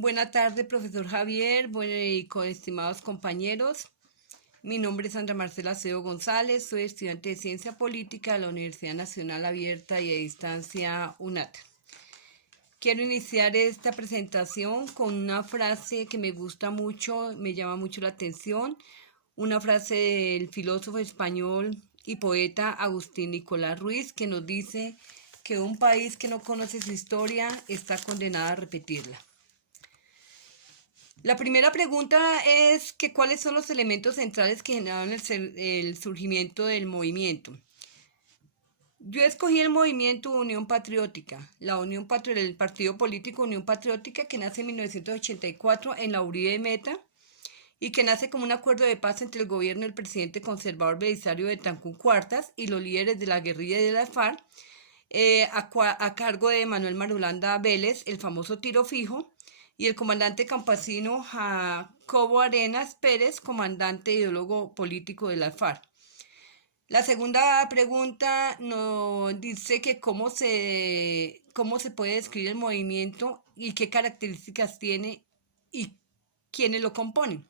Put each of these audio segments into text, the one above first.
Buenas tardes, profesor Javier, y estimados compañeros. Mi nombre es Sandra Marcela Acedo González, soy estudiante de Ciencia Política de la Universidad Nacional Abierta y a Distancia UNAT. Quiero iniciar esta presentación con una frase que me gusta mucho, me llama mucho la atención, una frase del filósofo español y poeta Agustín Nicolás Ruiz, que nos dice que un país que no conoce su historia está condenado a repetirla. La primera pregunta es que cuáles son los elementos centrales que generaron el surgimiento del movimiento. Yo escogí el movimiento Unión Patriótica, el partido político Unión Patriótica, que nace en 1984 en la Uribe Meta y que nace como un acuerdo de paz entre el gobierno del presidente conservador Belisario Betancur Cuartas y los líderes de la guerrilla de las FARC, a cargo de Manuel Marulanda Vélez, el famoso Tiro Fijo, y el comandante campesino Jacobo Arenas Pérez, comandante ideólogo político de las FARC. La segunda pregunta nos dice que cómo se puede describir el movimiento y qué características tiene y quiénes lo componen.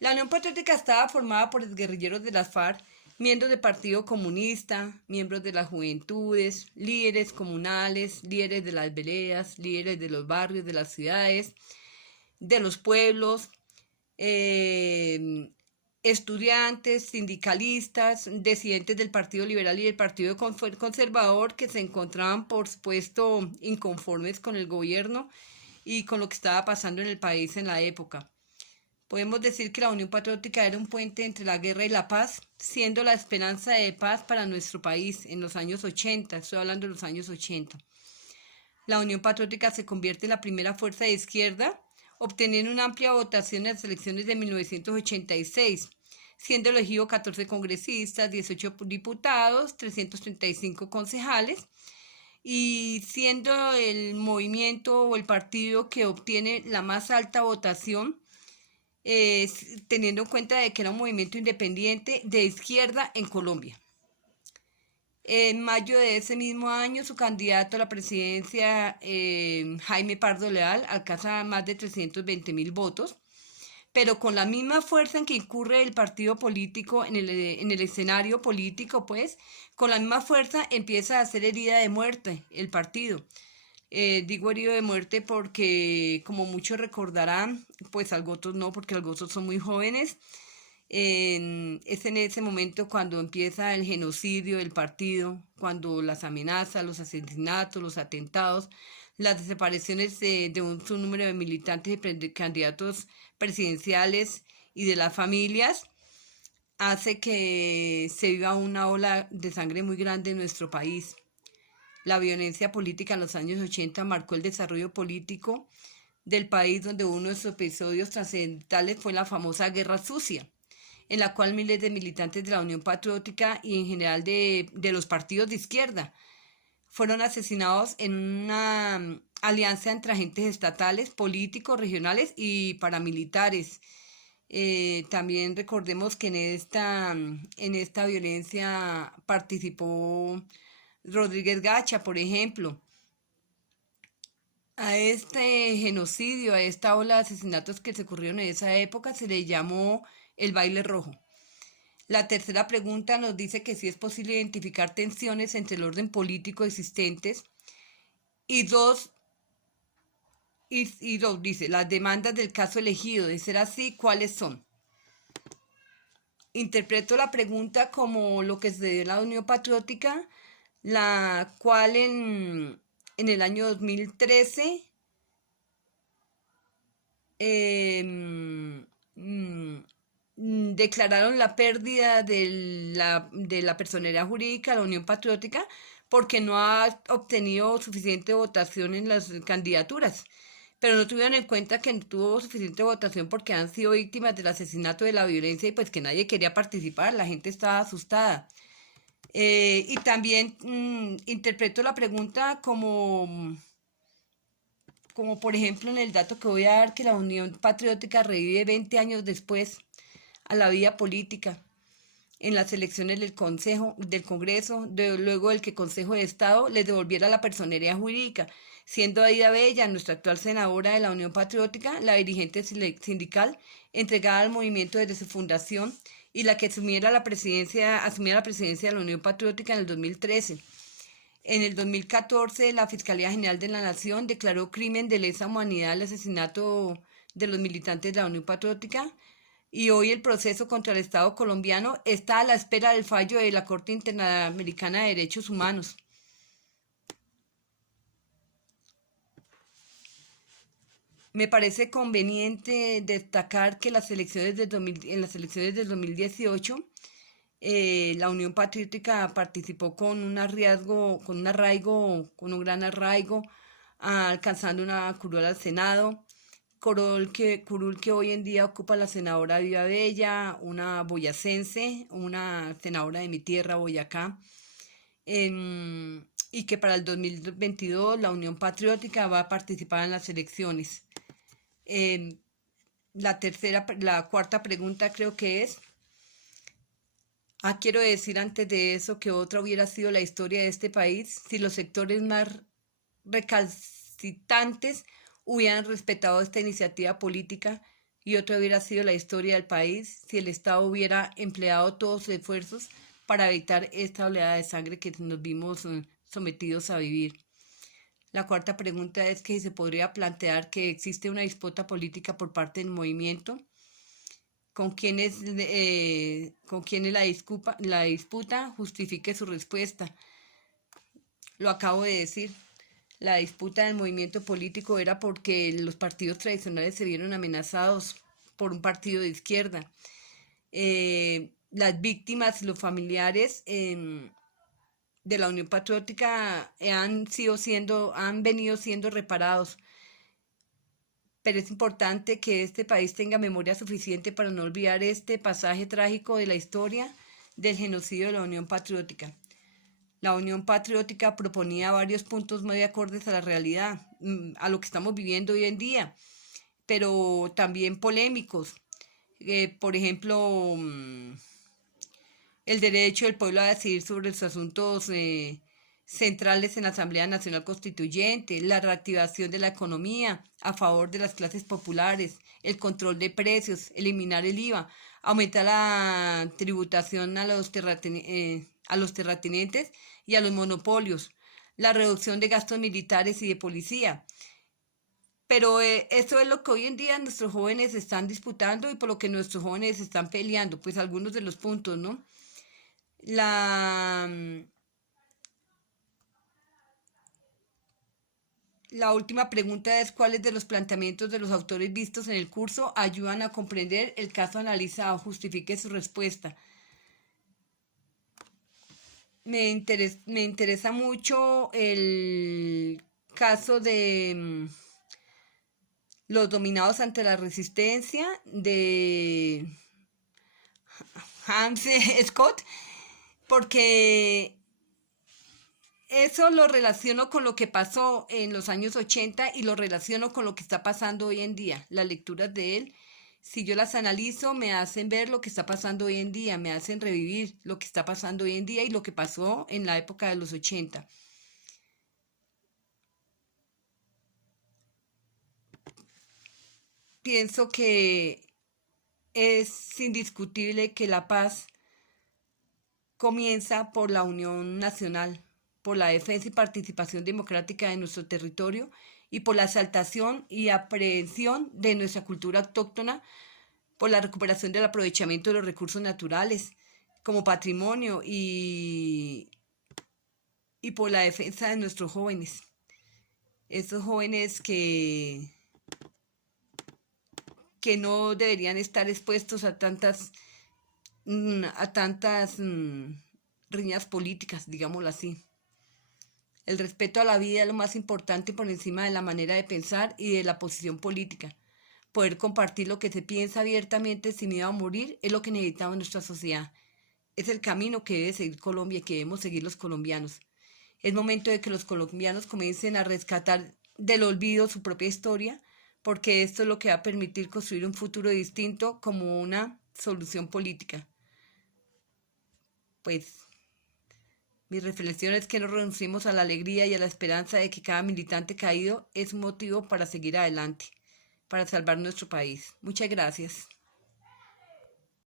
La Unión Patriótica estaba formada por exguerrilleros de las FARC, miembros del Partido Comunista, miembros de las juventudes, líderes comunales, líderes de las veredas, líderes de los barrios, de las ciudades, de los pueblos, estudiantes, sindicalistas, disidentes del Partido Liberal y del Partido Conservador, que se encontraban, por supuesto, inconformes con el gobierno y con lo que estaba pasando en el país en la época. Podemos decir que la Unión Patriótica era un puente entre la guerra y la paz, siendo la esperanza de paz para nuestro país en los años 80, estoy hablando de los años 80. La Unión Patriótica se convierte en la primera fuerza de izquierda, obteniendo una amplia votación en las elecciones de 1986, siendo elegido 14 congresistas, 18 diputados, 335 concejales, y siendo el movimiento o el partido que obtiene la más alta votación, teniendo en cuenta de que era un movimiento independiente de izquierda en Colombia. En mayo de ese mismo año, su candidato a la presidencia, Jaime Pardo Leal, alcanza más de 320.000 votos, pero con la misma fuerza en que incurre el partido político en el escenario político, pues, con la misma fuerza empieza a ser herida de muerte el partido. Digo herido de muerte porque, como muchos recordarán, pues otros no, porque otros son muy jóvenes. Es en ese momento cuando empieza el genocidio del partido, cuando las amenazas, los asesinatos, los atentados, las desapariciones de un número de militantes y candidatos presidenciales y de las familias, hace que se viva una ola de sangre muy grande en nuestro país. La violencia política en los años 80 marcó el desarrollo político del país, donde uno de sus episodios trascendentales fue la famosa Guerra Sucia, en la cual miles de militantes de la Unión Patriótica y en general de los partidos de izquierda fueron asesinados en una alianza entre agentes estatales, políticos, regionales y paramilitares. También recordemos que en esta violencia participó Rodríguez Gacha, por ejemplo. A este genocidio, a esta ola de asesinatos que se ocurrieron en esa época, se le llamó el baile rojo. La tercera pregunta nos dice que sí es posible identificar tensiones entre el orden político existentes y dos, dice, las demandas del caso elegido. De ser así, ¿cuáles son? Interpreto la pregunta como lo que se dio en la Unión Patriótica, la cual en el año 2013 declararon la pérdida de la personería jurídica de la Unión Patriótica porque no ha obtenido suficiente votación en las candidaturas, pero no tuvieron en cuenta que no tuvo suficiente votación porque han sido víctimas del asesinato, de la violencia y pues que nadie quería participar, la gente estaba asustada. Y también interpreto la pregunta como por ejemplo en el dato que voy a dar, que la Unión Patriótica revive 20 años después a la vida política. en las elecciones del Congreso, luego del que el Consejo de Estado les devolviera la personería jurídica, siendo Aida Bella, nuestra actual senadora de la Unión Patriótica, la dirigente sindical entregada al movimiento desde su fundación y la que asumiera la presidencia de la Unión Patriótica en el 2013. En el 2014, la Fiscalía General de la Nación declaró crimen de lesa humanidad el asesinato de los militantes de la Unión Patriótica y hoy el proceso contra el Estado colombiano está a la espera del fallo de la Corte Interamericana de Derechos Humanos. Me parece conveniente destacar que en las elecciones del 2018 la Unión Patriótica participó con un gran arraigo, alcanzando una curul al Senado, curul que hoy en día ocupa la senadora Aida Bella, una boyacense, una senadora de mi tierra, Boyacá, y que para el 2022 la Unión Patriótica va a participar en las elecciones. La cuarta pregunta creo que es, quiero decir antes de eso que otra hubiera sido la historia de este país si los sectores más recalcitrantes hubieran respetado esta iniciativa política, y otra hubiera sido la historia del país si el Estado hubiera empleado todos sus esfuerzos para evitar esta oleada de sangre que nos vimos sometidos a vivir. La cuarta pregunta es que se podría plantear que existe una disputa política por parte del movimiento. ¿Con quienes la disputa? Justifique su respuesta. Lo acabo de decir. La disputa del movimiento político era porque los partidos tradicionales se vieron amenazados por un partido de izquierda. Las víctimas, los familiares de la Unión Patriótica han venido siendo reparados. Pero es importante que este país tenga memoria suficiente para no olvidar este pasaje trágico de la historia del genocidio de la Unión Patriótica. La Unión Patriótica proponía varios puntos muy acordes a la realidad, a lo que estamos viviendo hoy en día, pero también polémicos. Por ejemplo, el derecho del pueblo a decidir sobre los asuntos centrales en la Asamblea Nacional Constituyente, la reactivación de la economía a favor de las clases populares, el control de precios, eliminar el IVA, aumentar la tributación a los terratenientes y a los monopolios, la reducción de gastos militares y de policía. Pero eso es lo que hoy en día nuestros jóvenes están disputando y por lo que nuestros jóvenes están peleando, pues algunos de los puntos, ¿no? La última pregunta es: ¿cuáles de los planteamientos de los autores vistos en el curso ayudan a comprender el caso analizado? Justifique su respuesta. Me interesa mucho el caso de los dominados ante la resistencia de Hans Scott, porque eso lo relaciono con lo que pasó en los años 80 y lo relaciono con lo que está pasando hoy en día. Las lecturas de él, si yo las analizo, me hacen ver lo que está pasando hoy en día, me hacen revivir lo que está pasando hoy en día y lo que pasó en la época de los 80. Pienso que es indiscutible que la paz comienza por la unión nacional, por la defensa y participación democrática de nuestro territorio y por la exaltación y aprehensión de nuestra cultura autóctona, por la recuperación del aprovechamiento de los recursos naturales como patrimonio y por la defensa de nuestros jóvenes. Esos jóvenes que no deberían estar expuestos a tantas riñas políticas, digámoslo así. El respeto a la vida es lo más importante por encima de la manera de pensar y de la posición política. Poder compartir lo que se piensa abiertamente sin miedo a morir es lo que necesitamos en nuestra sociedad. Es el camino que debe seguir Colombia y que debemos seguir los colombianos. Es momento de que los colombianos comiencen a rescatar del olvido su propia historia, porque esto es lo que va a permitir construir un futuro distinto como una solución política. pues mi reflexión es que no renunciemos a la alegría y a la esperanza de que cada militante caído es un motivo para seguir adelante, para salvar nuestro país. Muchas gracias.